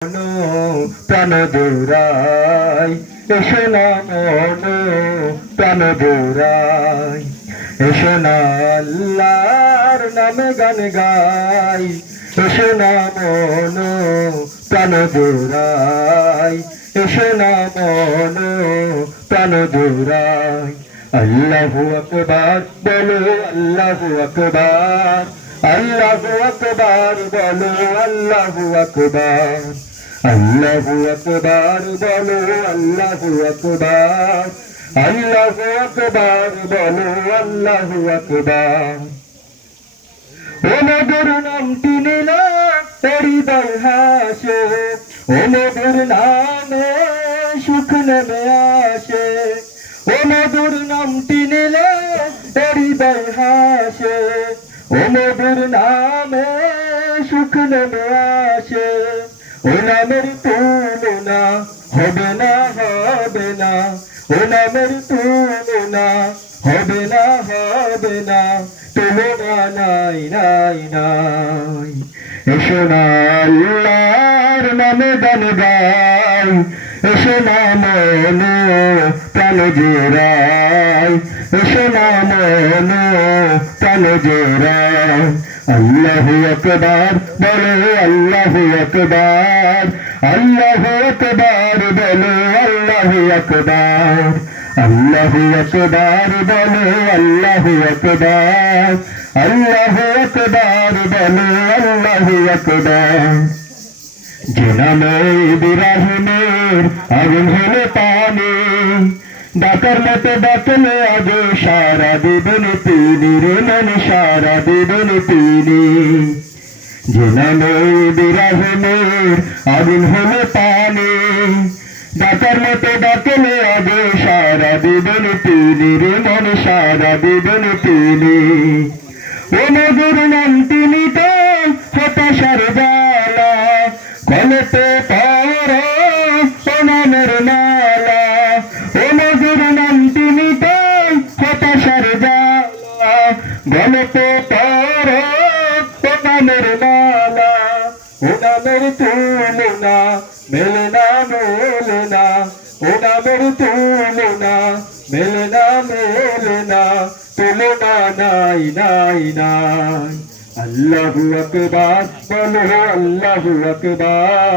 প্রাণ জোড়াই এসো না মন প্রাণ জোড়াই এসো না আল্লাহর নামে গান গাই এসো না মন প্রাণ জোড়াই এসো না মন প্রাণ জোড়াই আল্লাহু আকবার বলো আল্লাহু আকবার আল্লাহু আকবার বলো আল্লাহু আকবার আল্লাহু আকবার বলো আল্লাহু আকবার আল্লাহু আকবার বলো আল্লাহু আকবার ও মধুর নামটি নিলে হৃদয় হাসে ও মধুর নামে সুখ নেমে আসে ও মধুর নামটি নিলে হৃদয় হাসে ও মধুর নামে সুখ নেমে আসে ও নামের তুলনা হবে না হবে না ও নামের তুলনা হবে না হবে না তুলনা নাই নাই নাই এসো না আল্লাহর নামে গান গাই এসো না মন প্রাণ জোড়াই এসো না মন প্রাণ জোড়াই আল্লাহু আকবার বলো আল্লাহু আকবার আল্লাহু আকবার বলো আল্লাহু আকবার আল্লাহু আকবার বলো আল্লাহু আকবার আল্লাহু আকবার বলো আল্লাহু আকবার যে নামে ইব্রাহিমের আগুন হলো পানি ডাকার মতো ডাকলে আজ সারা দিবেন তিনি রে মন সারা দিবেন তিনি যে নামে ইব্রাহিমের আগুন হলো পানি ডাকার মতো ডাকলে আজ সারা দিবেন তিনি রে মন সারা দিবেন তিনি ও মধুর নাম তিনি তো হতাশার জ্বালা কলেতে পর ও নামের মালা ও মধুর নাম তিনি তো হতাশার জ্বালা গলেতে পর ও নামের মালা ও নামের তুলনা মেলে না মেলে না ও নামের তুলনা মেলে না মেলে না তুলনা নাই নাই নাই আল্লাহু আকবার বলো আল্লাহু আকবার।